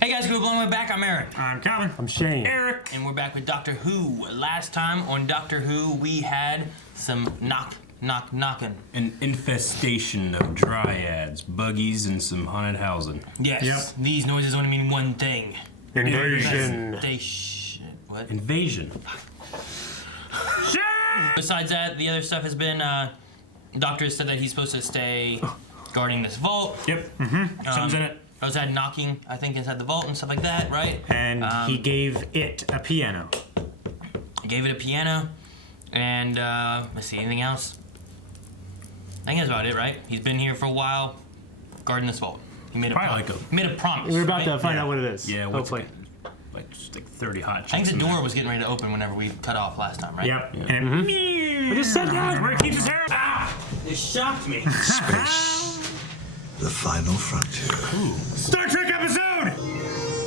Hey guys, we're blowing back. I'm Eric. I'm Calvin. I'm Shane. Eric. And we're back with Doctor Who. Last time on Doctor Who, we had some knocking. An infestation of dryads, buggies, and some haunted housing. Yes. Yep. These noises only mean one thing. Invasion. What? Invasion. Besides that, the other stuff has been, Doctor said that he's supposed to stay guarding this vault. Yep. Something's in it. I was had knocking, I think, inside the vault and stuff like that, right? And he gave it a piano. Gave it a piano. And, let's see, anything else? I think that's about it, right? He's been here for a while, guarding this vault. He made a promise. We're about to find Yeah. out what it is. Yeah, hopefully. Just like 30 hot chicks. I think the in door there. was getting ready to open whenever we cut off last time, right? Yep. Yeah. And I just said that. where it keeps his hair. Ah! It shocked me. Space. The final frontier. Star Trek episode!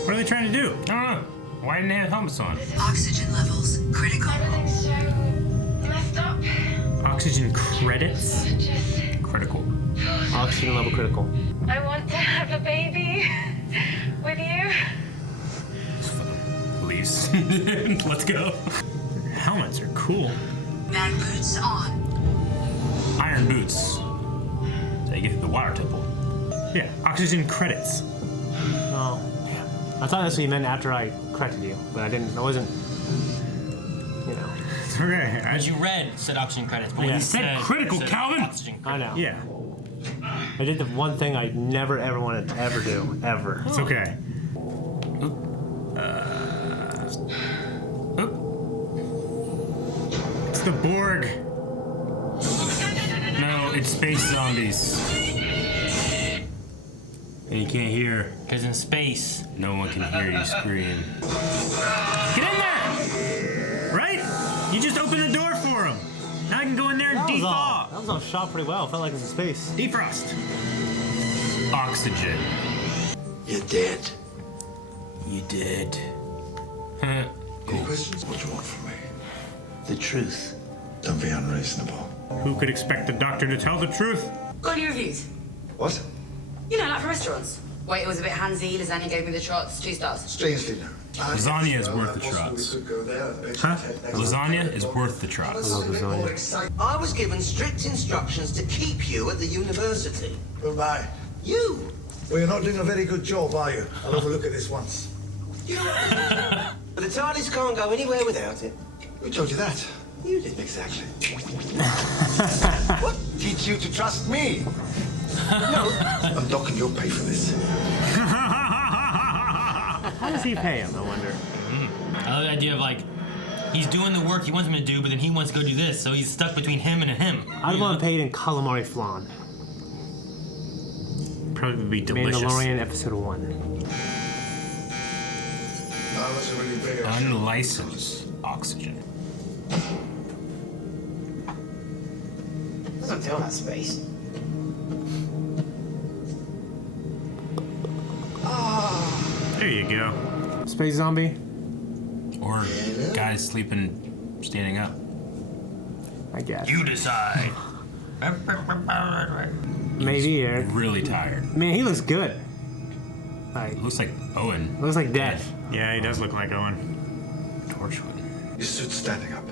What are they trying to do? I don't know. Why didn't they have helmets on? Oxygen levels critical. Everything's so messed up. Oxygen credits? Critical. Oxygen level critical. I want to have a baby with you. Please. Let's go. Helmets are cool. Mag boots on. Iron boots. So you get the water temple. Yeah, oxygen credits. Oh, damn. I thought that's what you meant after I corrected you, but I didn't. I wasn't. You know. Okay. As you read, said oxygen credits. But when Yeah. you Said critical, said Calvin. Oxygen I credits. know. Yeah, I did the one thing I never ever wanted to ever do, ever. it's okay. It's the Borg. No, it's space zombies. And you can't hear. Because in space, No one can hear you scream. Get in there! Right? You just opened the door for him. Now I can go in there and That defog. was all shot pretty well. Felt like it was in space. Defrost. Oxygen. You're dead. You did. Any questions? What do you want from me? The truth. Don't be unreasonable. Who could expect the doctor to tell the truth? Got any reviews? What? You know, like for restaurants. Waiter was a bit handsy, lasagna gave me the trots, 2 stars. Strangely no. Lasagna is worth the trots. Huh? Lasagna is worth the trots. I was given strict instructions to keep you at the university. Goodbye. You? Well, you're not doing a very good job, are you? I'll have a look at this once. You know But the TARDIS can't go anywhere without it. Who told you that? You did. Exactly. What? Teach you to trust me? No. I'm docking your pay for this. How does he pay him? I wonder. I love the idea of like, he's doing the work he wants him to do, but then he wants to go do this, so he's stuck between him and him. I'd want paid in calamari flan. Probably be delicious. Mandalorian episode 1. No, that's a really big Unlicensed oxygen. Doesn't feel that space. There you go. Space zombie? Or guys sleeping, standing up. I guess. You decide. Maybe, Eric. Really tired. Man, he looks good. Like, Looks like Owen. looks like death. Yeah, he does look like Owen. Torchwood. His suit's standing up.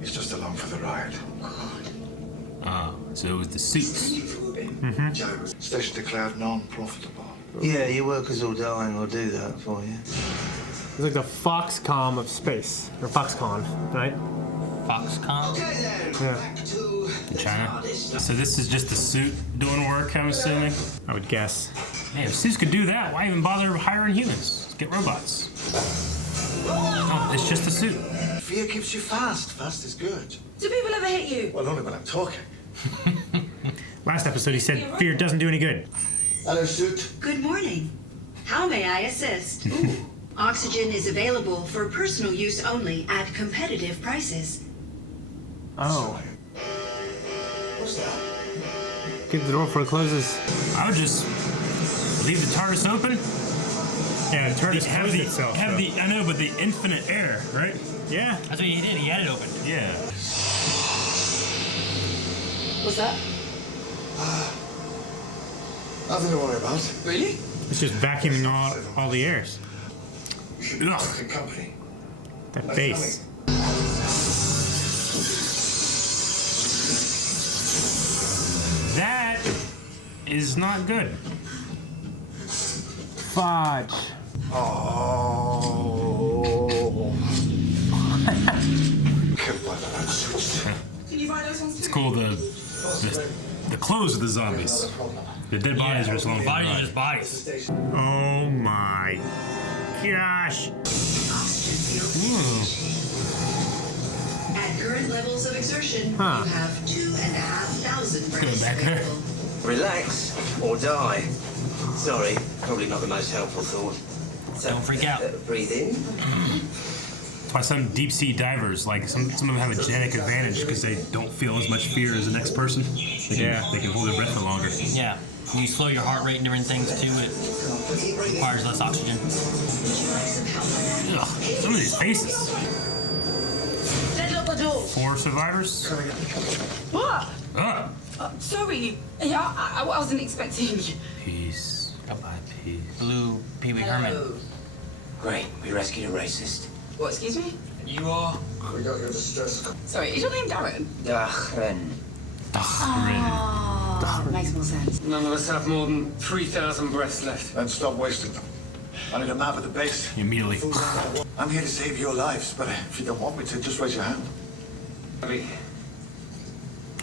He's just along for the ride. Oh, so it was the suits. Station declared non-profitable. Yeah, your workers will die and I'll do that for you. He's like the Foxconn of space. Or Foxconn, right? Foxconn? Okay then, Yeah. back to In China. TARDIS. So this is just the suit doing work, I'm assuming? I would guess. Hey, if suits could do that, why even bother hiring humans? Let's get robots. Oh, it's just a suit. Fear keeps you fast. Fast is good. Do people ever hit you? Well, only when I'm talking. Last episode he said fear doesn't do any good. Hello, suit. Good morning. How may I assist? Oxygen is available for personal use only at competitive prices. Oh. What's that? Keep the door before it closes. I would just leave the TARDIS open. Yeah, the TARDIS Have closed the, itself. have though. the, I know, but the infinite air, right? Yeah. That's what he did. He had it open. Yeah. What's that? Nothing to worry about. Really? It's just vacuuming all the airs. Ugh. Company. That face. That is not good. Fudge. Oh. It's cool. The clothes of the zombies. The dead bodies are just long. Bodies are just bodies. Oh my gosh. At current levels of exertion, you have 2,500 Go breaths back there. available. Relax or die. Sorry, probably not the most helpful thought. So, Don't freak out. Breathe in. That's why some deep sea divers, like some of them have a genetic advantage because they don't feel as much fear as the next person. They can hold their breath for longer. Yeah. When you slow your heart rate and different things too, it requires less oxygen. Ugh, some of these faces. Let's lock the door. 4 survivors. What? Ugh. Sorry. Yeah, I wasn't expecting. Peace. Goodbye, peace. Blue Pee Wee Herman. Great, we rescued a racist. What, excuse me? You are. We got your distress. Sorry, is your name Darren? Dachren. Oh, that makes more sense. None of us have more than 3,000 breaths left. Then stop wasting them. I need a map of the base. Immediately. I'm here to save your lives, but if you don't want me to, just raise your hand.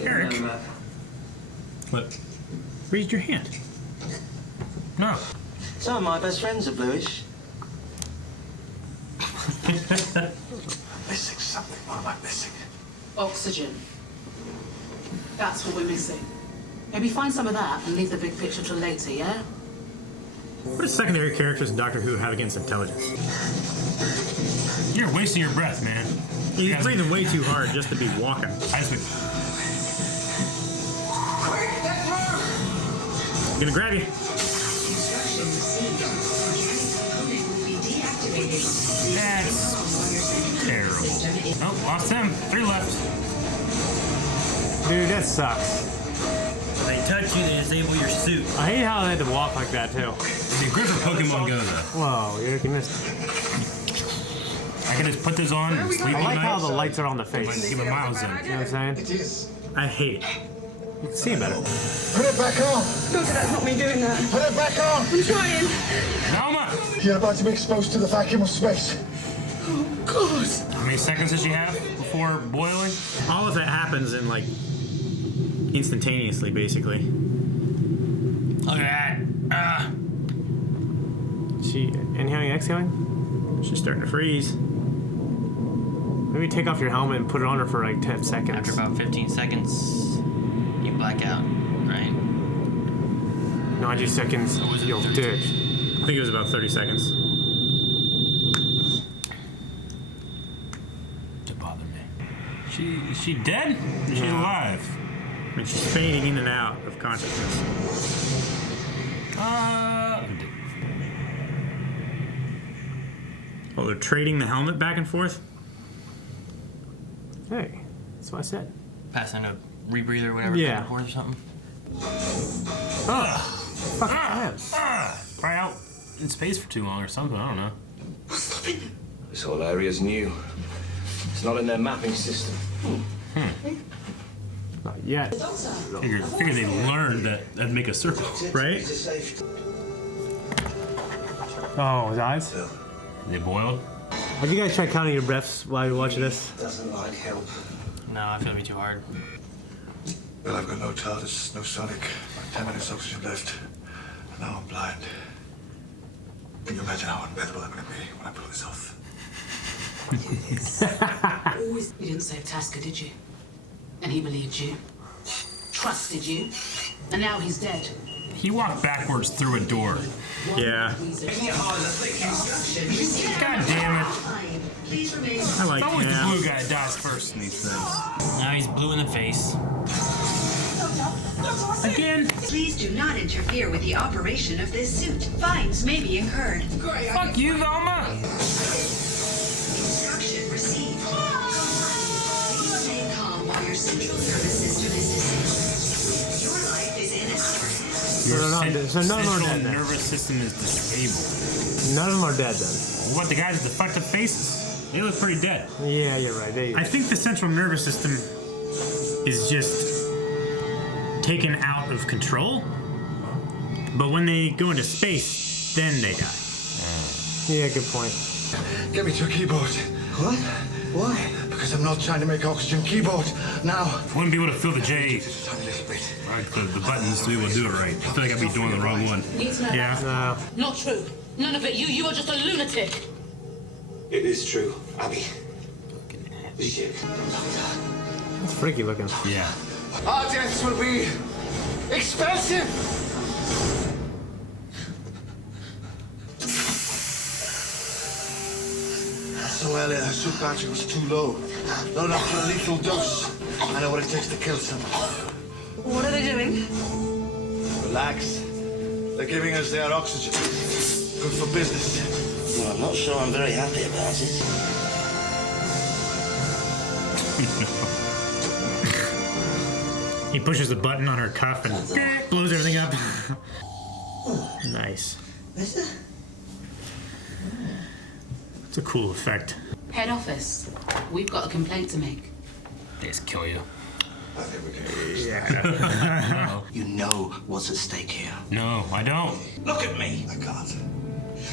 Eric. What? Raised your hand. No. Some of my best friends are bluish. Missing something. What am I missing? Oxygen. That's what we're missing. Maybe find some of that and leave the big picture till later, yeah? What do secondary characters in Doctor Who have against intelligence? You're wasting your breath, man. He's breathing way too hard just to be walking. I'm gonna grab you. That's terrible. Oh, lost him. 3 left. Dude, that sucks. When they touch you, they disable your suit. I hate how they had to walk like that too. It'd be great for Pokemon Go, though. Whoa, you missed. I can just put this on and sleep I all like how night. the lights are on the face. Give my miles in. You know what I'm saying? It is. I hate it. You can see better. Put it back on. Doctor, that's not me doing that. Put it back on. I'm trying. Velma! You're about to be exposed to the vacuum of space. Oh, God. How many seconds does she have before boiling? All of it happens in like instantaneously, basically. Look at that. She inhaling, exhaling? She's starting to freeze. Maybe take off your helmet and put it on her for like 10 seconds. After about 15 seconds, you black out, right? 90 seconds, you'll dick. I think it was about 30 seconds. Don't bother me. Is she dead? Or she's alive? I mean, she's fading in and out of consciousness. Oh, they're trading the helmet back and forth? Hey, that's what I said. Passing a rebreather or whatever. Yeah. Or something. Fucking ass. Cry out in space for too long or something. I don't know. This whole area's new. It's not in their mapping system. Not yet. Figured they learned that that'd make a circle, right? Oh, his eyes? They boiled. Have you guys tried counting your breaths while you're watching this? Doesn't like help. No, I feel it'd be too hard. Well, I've got no TARDIS, no Sonic, like 10 minutes oxygen left. And now I'm blind. Can you imagine how unbearable I'm going to be when I pull this off? You didn't save Tasker, did you? And he believed you. Trusted you. And now he's dead. He walked backwards through a door. Yeah. God damn it. Please remain. I like It's always the that. blue guy dies first in these things. Now he's blue in the face. Again? Please do not interfere with the operation of this suit. Fines may be incurred. Fuck you, Velma! Instruction received. Please stay calm while your central nervous system is disabled. Your life is in our hands. So they're not, so none of them are Central dead then. nervous system is disabled. None of them are dead then. What, the guys with the fucked up faces? They look pretty dead. Yeah, you're right. I think the central nervous system is just taken out of control. But when they go into space, then they die. Yeah, good point. Get me to a keyboard. What? Why? Because I'm not trying to make oxygen. Keyboard, now. I wouldn't be able to feel the J. Just a tiny little bit. Right, the buttons to be able to do it right. I feel like I'd be doing the wrong one. Need to know Yeah. that. Not true. None of it. You are just a lunatic. It is true, Abby. It's freaky looking. Yeah. Our deaths will be expensive. So earlier, her suit battery was too low. Not enough for a lethal dose. I know what it takes to kill someone. What are they doing? Relax. They're giving us their oxygen. Good for business. Well, I'm not sure I'm very happy about it. He pushes the button on her cuff and blows everything up. Nice. It's a cool effect. Head office. We've got a complaint to make. They just kill you. I think we can. Yeah. You know what's at stake here. No, I don't. Look at me. I can't.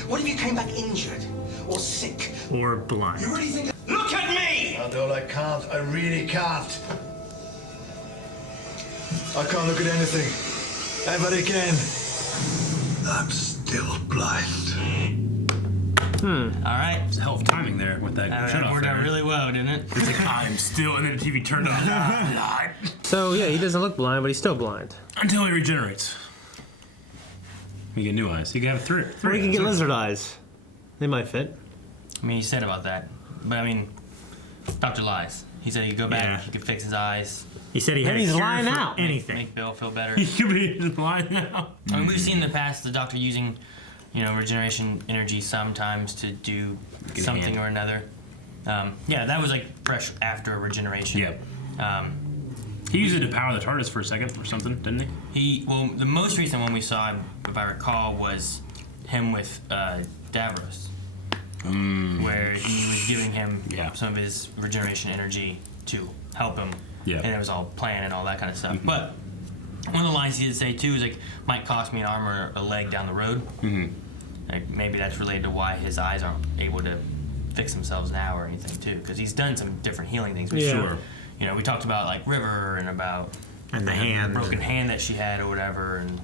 What if you came back injured or sick? Or blind. You really think? Look at me! No, I can't. I really can't. I can't look at anything. Ever again. I'm still blind. All right. It's a hell of timing there with that That shut off worked out there. really well, didn't it? It's like, I'm still, and then the TV turned off. So yeah, he doesn't look blind, but he's still blind. Until he regenerates. You get new eyes. You can have three. Or he can get eyes. lizard eyes. They might fit. I mean, he said about that, but I mean, Doctor lies. He said he'd go back, Yeah. he could fix his eyes, He said he had Maybe a he's cure lying for out. anything. make Bill feel better. He could be blind now. I mean, we've seen in the past the Doctor using, regeneration energy sometimes to do Get a something hand. or another. Yeah, that was like fresh after regeneration. Yep. Um, He used it to power the TARDIS for a second or something, didn't he? the most recent one we saw, if I recall, was him with Davros, where he was giving him some of his regeneration energy to help him. Yeah. And it was all planned and all that kind of stuff. But one of the lines he did say too is like, might cost me an arm or a leg down the road. Like maybe that's related to why his eyes aren't able to fix themselves now or anything too, because he's done some different healing things. Yeah. Sure. We talked about like River and about And the hand. broken hand that she had or whatever, and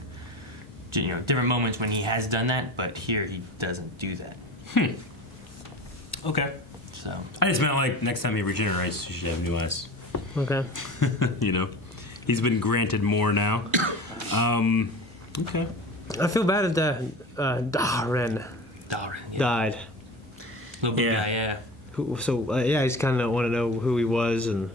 different moments when he has done that, but here he doesn't do that. Okay. So I just meant like next time he regenerates, he should have new eyes. Okay. He's been granted more now. Okay. I feel bad that Darren died. Little blue guy, yeah. I just kind of want to know who he was and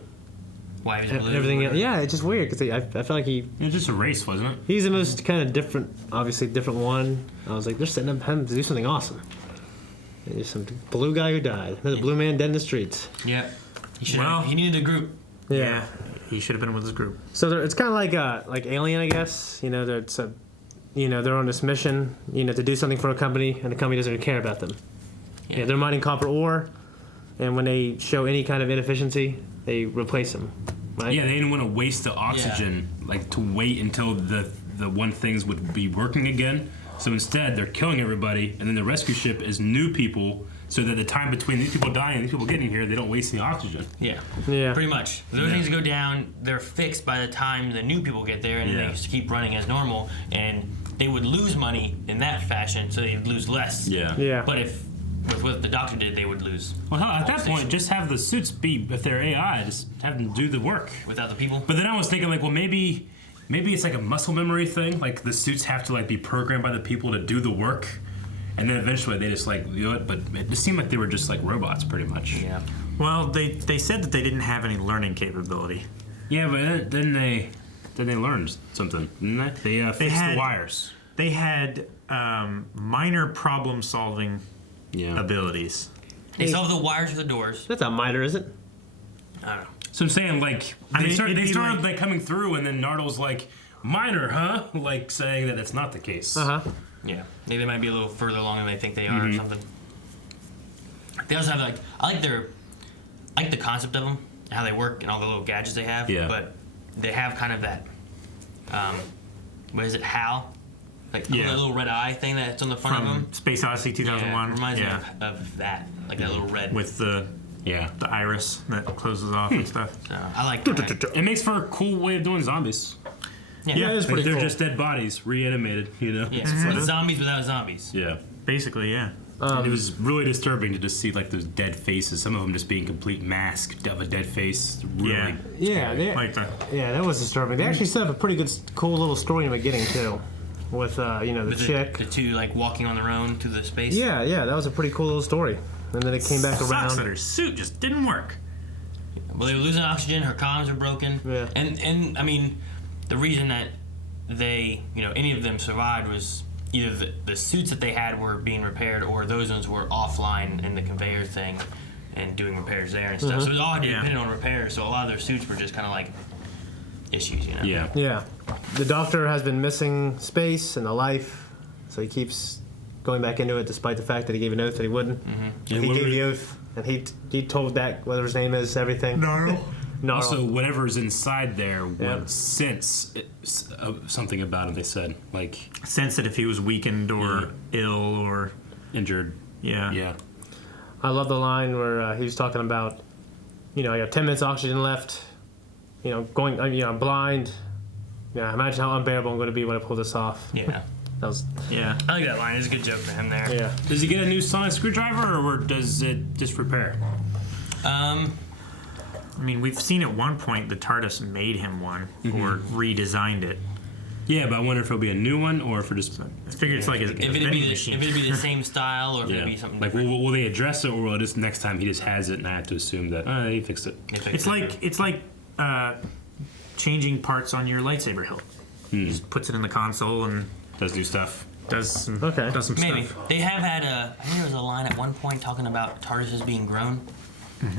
Why he was blue. everything. Yeah, it's just weird because I feel like It was just a race, wasn't it? he's the most kind of different, obviously different one. I was like, they're setting up him to do something awesome. And there's some blue guy who died. There's a blue man dead in the streets. Yeah. He needed a group. Yeah. He should have been with his group. So it's kind of like Alien, I guess. They're on this mission, to do something for a company, and the company doesn't really care about them. Yeah, they're mining copper ore, and when they show any kind of inefficiency, they replace them. Right? Yeah, they didn't want to waste the oxygen, like to wait until the one things would be working again. So instead, they're killing everybody, and then the rescue ship is new people, so that the time between these people dying and these people getting here, they don't waste any oxygen. Yeah. Yeah. Pretty much. Those things go down, they're fixed by the time the new people get there, and they just keep running as normal, and they would lose money in that fashion, so they'd lose less. Yeah. Yeah. But if with what the Doctor did, they would lose. Well, hell, at that point, just have the suits be, if they're AI, just have them do the work. Without the people? But then I was thinking, like, well, maybe it's like a muscle memory thing. Like, the suits have to, like, be programmed by the people to do the work. And then eventually they just, like, do it. But it just seemed like they were just, like, robots, pretty much. Yeah. Well, they said that they didn't have any learning capability. Yeah, but then they learned something, didn't they? They fixed the wires. They had minor problem-solving abilities. They solved the wires for the doors. That's not miter, is it? I don't know. So I'm saying, like, they started like coming through, and then Nardal's like, minor, huh? Like saying that it's not the case. Yeah, maybe they might be a little further along than they think they are or something. They also have I like the concept of them, how they work, and all the little gadgets they have. Yeah. But they have kind of that, what is it, HAL? Like the little red eye thing that's on the front of them. Space Odyssey 2001. Yeah, reminds me of that, like that little red. With the iris that closes off and stuff. So I like that. It makes for a cool way of doing zombies. Yeah, it is pretty they're cool. just dead bodies, reanimated, you know? Yeah, but zombies without zombies. Yeah. Basically, yeah. And it was really disturbing to just see like those dead faces. Some of them just being complete mask of a dead face. Really That was disturbing. They actually set up a pretty good, cool little story in the beginning too, with the chick. The two like walking on their own through the space. Yeah, that was a pretty cool little story. And then it came back Sucks around. that her suit just didn't work. Well, they were losing oxygen. Her comms were broken. Yeah. And I mean, the reason that they, any of them survived was either the suits that they had were being repaired, or those ones were offline in the conveyor thing and doing repairs there and stuff. So it was all dependent on repairs. So a lot of their suits were just kind of like issues, Yeah. Yeah. The doctor has been missing space and the life, so he keeps going back into it despite the fact that he gave an oath that he wouldn't. And he gave the oath, and he told that, whatever his name is, everything. Gnarl. Also, whatever's inside there would sense something about him, they said. Like, sense that if he was weakened or ill or injured. Yeah. I love the line where he was talking about, I got 10 minutes oxygen left, I'm blind. Yeah, imagine how unbearable I'm going to be when I pull this off. Yeah. That was, I like that line. It's a good joke for him there. Yeah. Does he get a new sonic screwdriver, or does it just repair? I mean, we've seen at one point the TARDIS made him one or redesigned it. Yeah, but I wonder if it'll be a new one or if it just. I figure it's like a vending machine. If it'd be the same style or if it'd be something like, different. will they address it, or will it just next time he just has it and I have to assume that he fixed it? It's like changing parts on your lightsaber hilt. Just puts it in the console and does new stuff. Does some Maybe. stuff. They have had I think there was a line at one point talking about TARDISes being grown.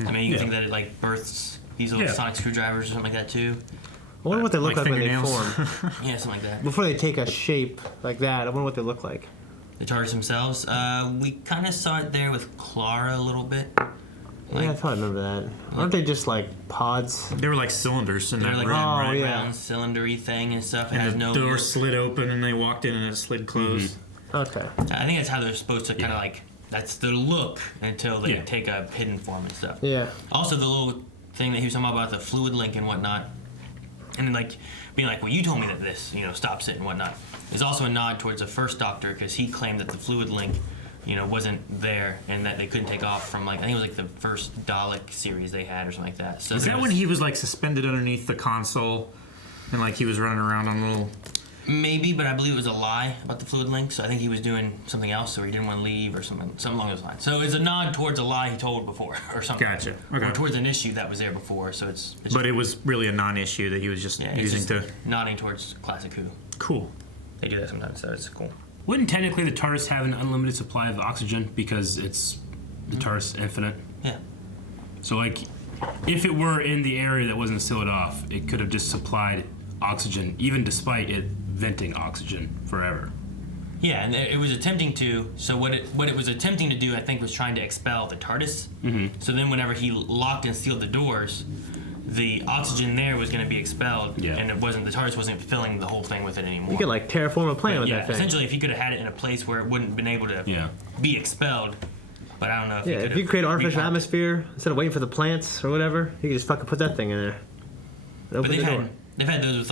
I mean, you think that it like births these little sonic screwdrivers or something like that too. I wonder what they look like when they fingernails. form. Yeah, something like that. Before they take a shape like that, I wonder what they look like. The TARDIS themselves. We kind of saw it there with Clara a little bit. Yeah, I probably remember that. Aren't they just like pods? They were like cylinders in They're that like room, right? round cylinder-y thing and stuff. It has And no the door slid open and they walked in and it slid closed. Okay. I think that's how they're supposed to kind of like. That's their look until they take a hidden form and stuff. Yeah. Also, the little thing that he was talking about the fluid link and whatnot, and then like being like, "Well, you told me that this, stops it and whatnot," is also a nod towards the first Doctor because he claimed that the fluid link, wasn't there and that they couldn't take off from I think it was like the first Dalek series they had or something like that. So Is that when he was like suspended underneath the console and like he was running around on little? Maybe, but I believe it was a lie about the fluid link. So I think he was doing something else, or he didn't want to leave, or something along those lines. So it's a nod towards a lie he told before, or something. Gotcha. Okay. Or towards an issue that was there before. So it's But it was really a non-issue that he was just using to. Nodding towards classic Who. Cool. They do that sometimes, so it's cool. Wouldn't technically the TARDIS have an unlimited supply of oxygen because it's the TARDIS infinite? Yeah. So like, if it were in the area that wasn't sealed off, it could have just supplied oxygen, even despite it venting oxygen forever. Yeah, and it was attempting to. So what it was attempting to do, I think, was trying to expel the TARDIS. So then, whenever he locked and sealed the doors, the oxygen there was going to be expelled, and the TARDIS wasn't filling the whole thing with it anymore. You could like terraform a planet with that thing. Essentially, if he could have had it in a place where it wouldn't have been able to be expelled, but I don't know if he could if you create an artificial atmosphere instead of waiting for the plants or whatever, you could just fucking put that thing in there. But they've had those with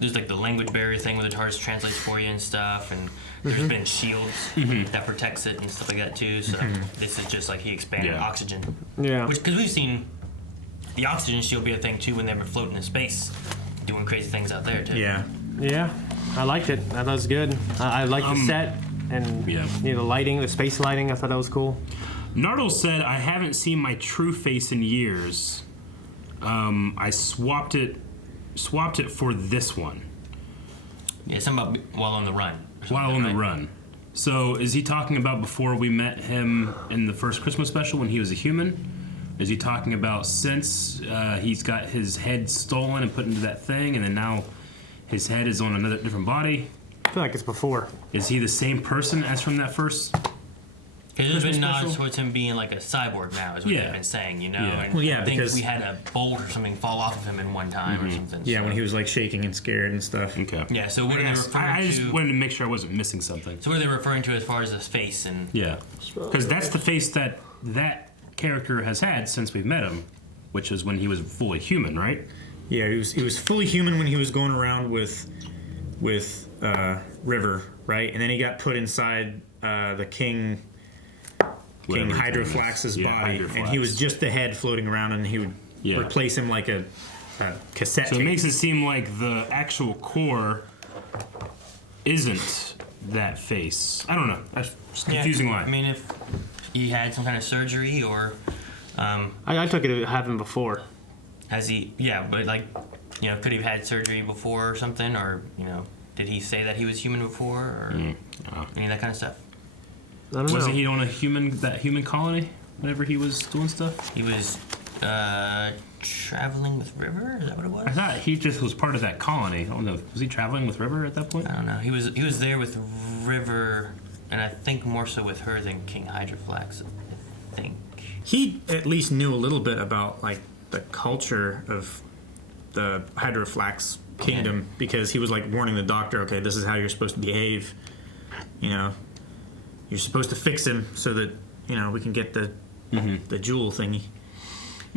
there's like the language barrier thing where the TARDIS translates for you and stuff, and there's been shields that protects it and stuff like that too. So this is just like he expanded oxygen. Yeah. Because we've seen the oxygen shield be a thing too when they were floating in space, doing crazy things out there too. Yeah. Yeah. I liked it. I thought it was good. I liked the set and the lighting, the space lighting. I thought that was cool. Nardole said, "I haven't seen my true face in years. I swapped it for this one." Yeah, something about while on the run. While on the run. So is he talking about before we met him in the first Christmas special when he was a human? Is he talking about since he's got his head stolen and put into that thing, and then now his head is on another different body. I feel like it's before. Is he the same person as from that first? Because there's been nods towards him being like a cyborg now, is what they've been saying, you know? Yeah. And Well, yeah, I think because- we had a bolt or something fall off of him in one time or something. Yeah, so. when he was like shaking and scared and stuff. Okay. Yeah, so what are they referring I to? just wanted to make sure I wasn't missing something. So what are they referring to as far as his face and? Yeah, because that's the face that character has had since we've met him, which is when he was fully human, right? Yeah, he was fully human when he was going around with River, right? And then he got put inside the King Whatever his name is. Hydroflax's Yeah, body, Hydroflax. and he was just the head floating around, and he would replace him like a cassette So it tape. makes it seem like the actual core isn't that face. I don't know. That's just a confusing line. I mean, if he had some kind of surgery or I took it to happen before. has he? Yeah, but like, you know, could he have had surgery before or something, or you know, did he say that he was human before, or any of that kind of stuff? I don't know. Wasn't he on that human colony whenever he was doing stuff? He was traveling with River. Is that what it was? I thought he just was part of that colony. I don't know. Was he traveling with River at that point? I don't know. He was there with River, and I think more so with her than King Hydroflax. I think. He at least knew a little bit about like the culture of the Hydroflax kingdom because he was like warning the doctor, okay, this is how you're supposed to behave. You know, you're supposed to fix him so that you know we can get the jewel thingy.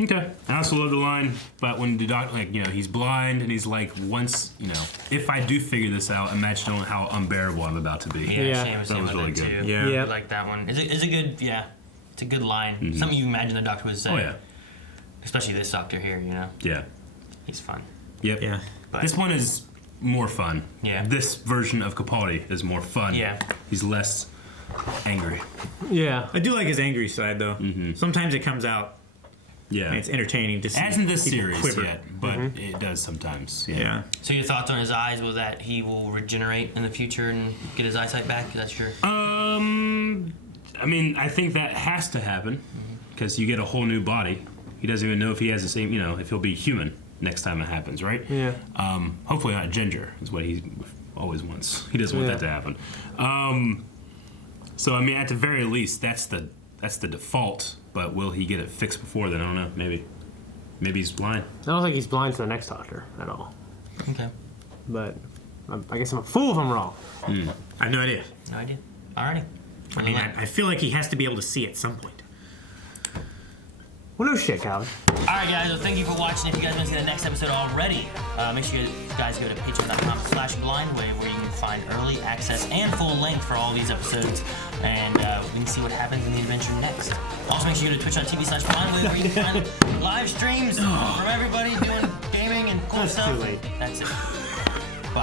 Okay. I also love the line, but when the doctor, like, you know, he's blind and he's like, once, you know, if I do figure this out, imagine how unbearable I'm about to be. Yeah, Shane was that saying was about really that good. too. Yeah. I like that one. It's a good, it's a good line. Something you imagine the doctor would say. Oh yeah. Especially this doctor here, you know. Yeah. He's fun. Yep. Yeah. But This one is more fun. Yeah. This version of Capaldi is more fun. Yeah. He's less angry. Yeah. I do like his angry side though. Sometimes it comes out. Yeah. And it's entertaining to see. As in this people series quiver. yet, but it does sometimes. Yeah. So your thoughts on his eyes was that he will regenerate in the future and get his eyesight back? Is that your? I mean, I think that has to happen because you get a whole new body. He doesn't even know if he has the same, you know, if he'll be human next time it happens, right? Yeah. Hopefully not ginger is what he always wants. He doesn't want that to happen. So I mean, at the very least, that's the default. But will he get it fixed before then? I don't know. Maybe he's blind. I don't think he's blind to the next doctor at all. Okay. But I guess I'm a fool if I'm wrong. I have no idea. No idea. Alrighty. I mean, I feel like he has to be able to see at some point. Well, no shit, Calvin. Alright guys, well thank you for watching. If you guys want to see the next episode already, make sure you guys go to patreon.com/blindway where you can find early access and full length for all these episodes. And we can see what happens in the adventure next. Also make sure you go to twitch.tv/blindway where you can find live streams from everybody doing gaming and cool That's stuff. too late. That's it.